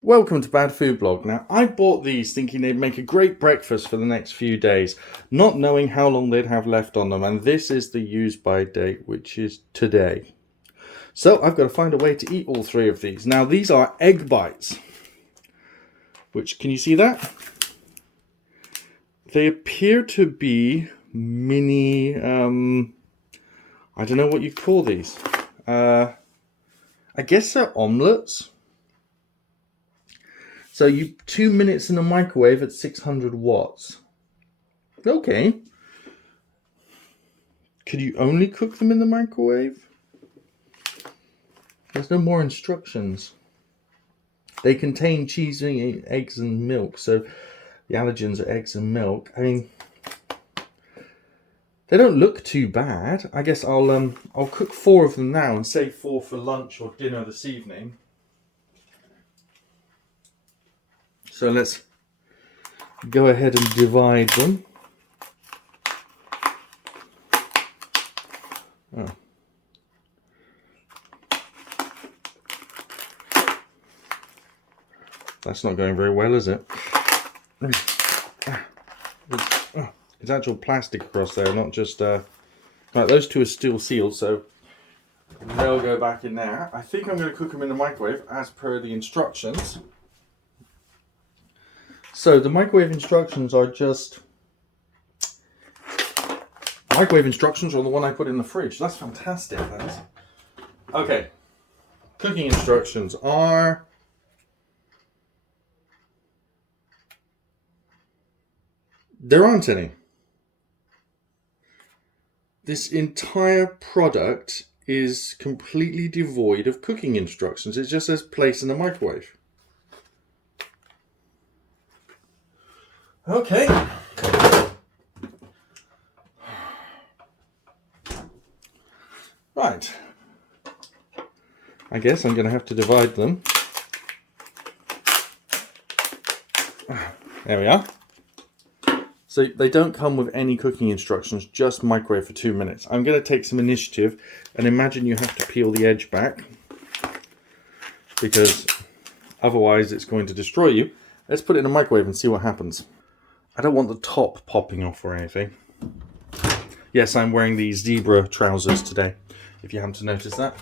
Welcome to Bad Food Blog. Now, I bought these thinking they'd make a great breakfast for the next few days, not knowing how long they'd have left on them, and this is the use-by date, which is today. So I've got to find a way to eat all three of these. Now, these are egg bites, which, can you see that? They appear to be mini, I don't know what you call these. I guess they're omelettes. So 2 minutes in the microwave at 600 watts. Okay. Could you only cook them in the microwave? There's no more instructions. They contain cheese, eggs, and milk. So the allergens are eggs and milk. I mean, they don't look too bad. I guess I'll cook 4 of them now and save 4 for lunch or dinner this evening. So let's go ahead and divide them. Oh. That's not going very well, is it? It's actual plastic across there, not just... Right, those two are still sealed, so they'll go back in there. I think I'm going to cook them in the microwave as per the instructions. So the microwave instructions are just... Microwave instructions are the one I put in the fridge. That's fantastic, that is. Okay. Cooking instructions are... There aren't any. This entire product is completely devoid of cooking instructions. It just says place in the microwave. Okay. Right. I guess I'm going to have to divide them. There we are. So they don't come with any cooking instructions, just microwave for 2 minutes. I'm going to take some initiative and imagine you have to peel the edge back, because otherwise it's going to destroy you. Let's put it in a microwave and see what happens. I don't want the top popping off or anything. Yes, I'm wearing these zebra trousers today, if you happen to notice that.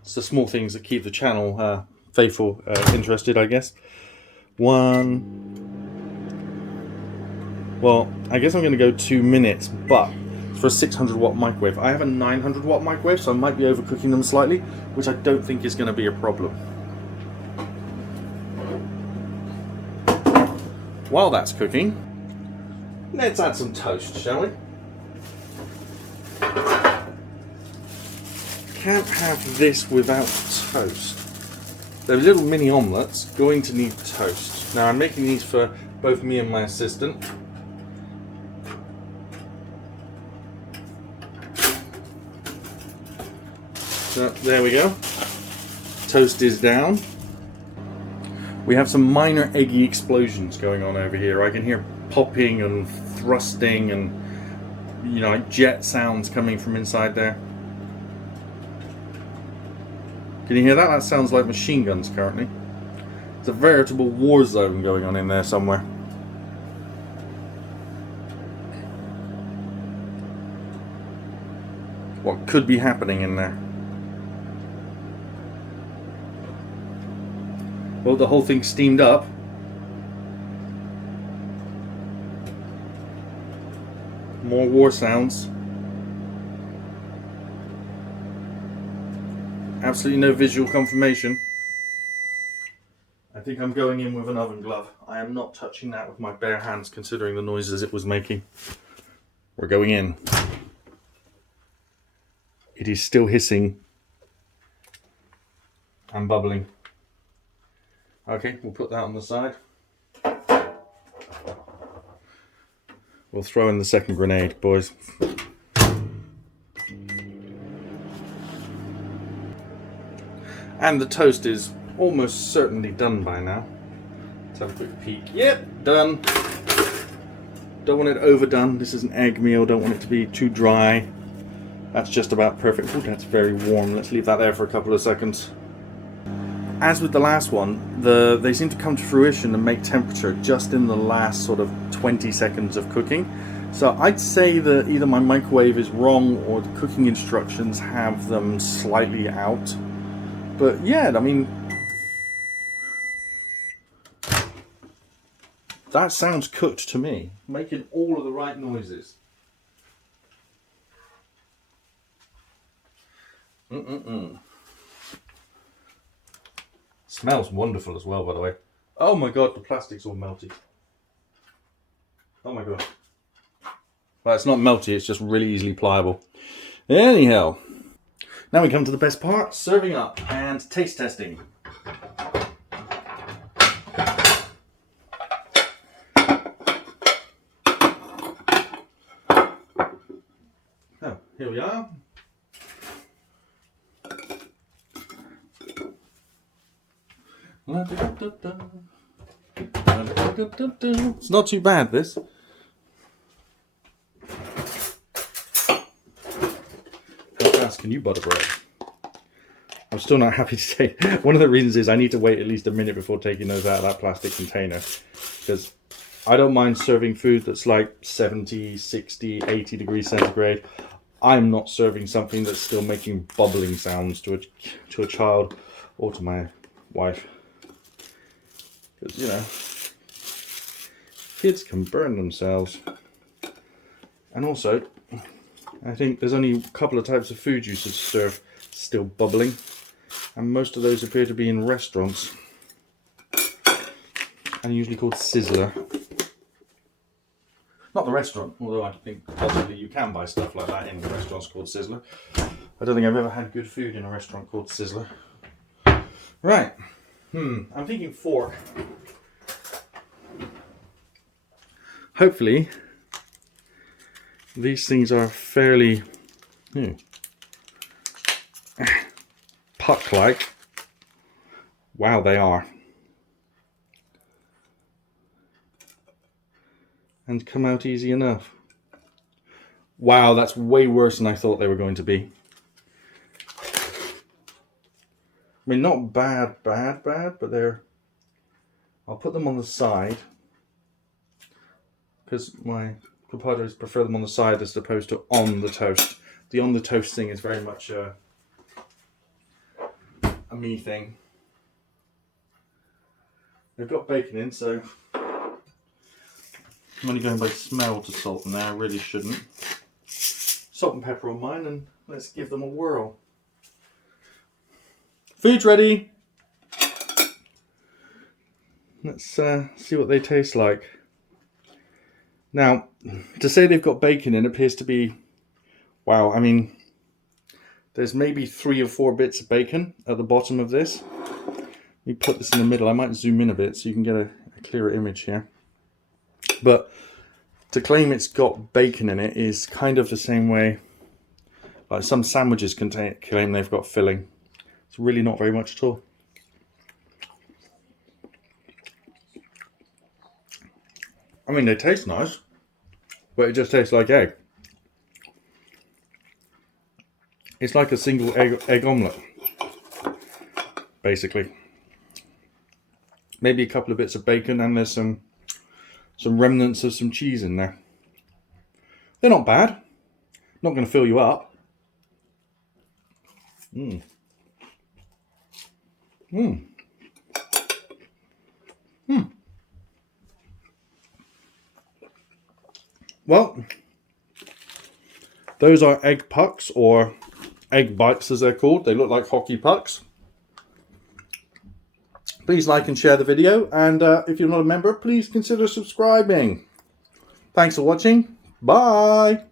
It's the small things that keep the channel faithful, interested, I guess. Well, I guess I'm going to go 2 minutes, but for a 600 watt microwave. I have a 900 watt microwave, so I might be overcooking them slightly, which I don't think is going to be a problem. While that's cooking, let's add some toast, shall we? Can't have this without toast. They're little mini omelettes, going to need toast. Now I'm making these for both me and my assistant. So there we go. Toast is down. We have some minor eggy explosions going on over here. I can hear popping and thrusting and, you know, like jet sounds coming from inside there. Can you hear that? That sounds like machine guns currently. It's a veritable war zone going on in there somewhere. What could be happening in there? Well, the whole thing steamed up. More war sounds. Absolutely no visual confirmation. I think I'm going in with an oven glove. I am not touching that with my bare hands, considering the noises it was making. We're going in. It is still hissing and bubbling. Okay, we'll put that on the side. We'll throw in the second grenade, boys. And the toast is almost certainly done by now. Let's have a quick peek. Yep, done. Don't want it overdone. This is an egg meal. Don't want it to be too dry. That's just about perfect. Oh, that's very warm. Let's leave that there for a couple of seconds. as with the last one, they seem to come to fruition and make temperature just in the last sort of 20 seconds of cooking. So I'd say that either my microwave is wrong or the cooking instructions have them slightly out. But yeah, I mean, that sounds cooked to me, making all of the right noises. Smells wonderful as well, by the way. Oh my god, the plastic's all melty. Oh my god. Well, it's not melty, it's just really easily pliable. Anyhow, now we come to the best part, serving up and taste testing. Oh, here we are. It's not too bad, this. How fast can you butter bread? I'm still not happy to take. One of the reasons is I need to wait at least a minute before taking those out of that plastic container, because I don't mind serving food that's like 70, 60, 80 degrees centigrade. I'm not serving something that's still making bubbling sounds to a child or to my wife. Because, you know, kids can burn themselves. And also, I think there's only a couple of types of food you should serve still bubbling. And most of those appear to be in restaurants. And usually called sizzler. Not the restaurant, although I think possibly you can buy stuff like that in the restaurants called sizzler. I don't think I've ever had good food in a restaurant called sizzler. Right. I'm thinking fork. Hopefully, these things are fairly puck-like. Wow, they are. And come out easy enough. Wow, that's way worse than I thought they were going to be. I mean, not bad, but they're... I'll put them on the side, because my compadres prefer them on the side as opposed to on the toast. The on the toast thing is very much a me thing. They've got bacon in, so I'm only going by smell to salt them there. I really shouldn't. Salt and pepper on mine, and let's give them a whirl. Food's ready. Let's see what they taste like. Now, to say they've got bacon in appears to be, wow, I mean, there's maybe 3 or 4 bits of bacon at the bottom of this. Let me put this in the middle. I might zoom in a bit so you can get a clearer image here. But to claim it's got bacon in it is kind of the same way, like some sandwiches claim they've got filling. It's really not very much at all. I mean, they taste nice, but it just tastes like egg. It's like a single egg omelette, basically. Maybe a couple of bits of bacon, and there's some remnants of some cheese in there. They're not bad. Not going to fill you up. Well, those are egg pucks, or egg bites as they're called. They look like hockey pucks. Please like and share the video, and if you're not a member, please consider subscribing. Thanks for watching. Bye!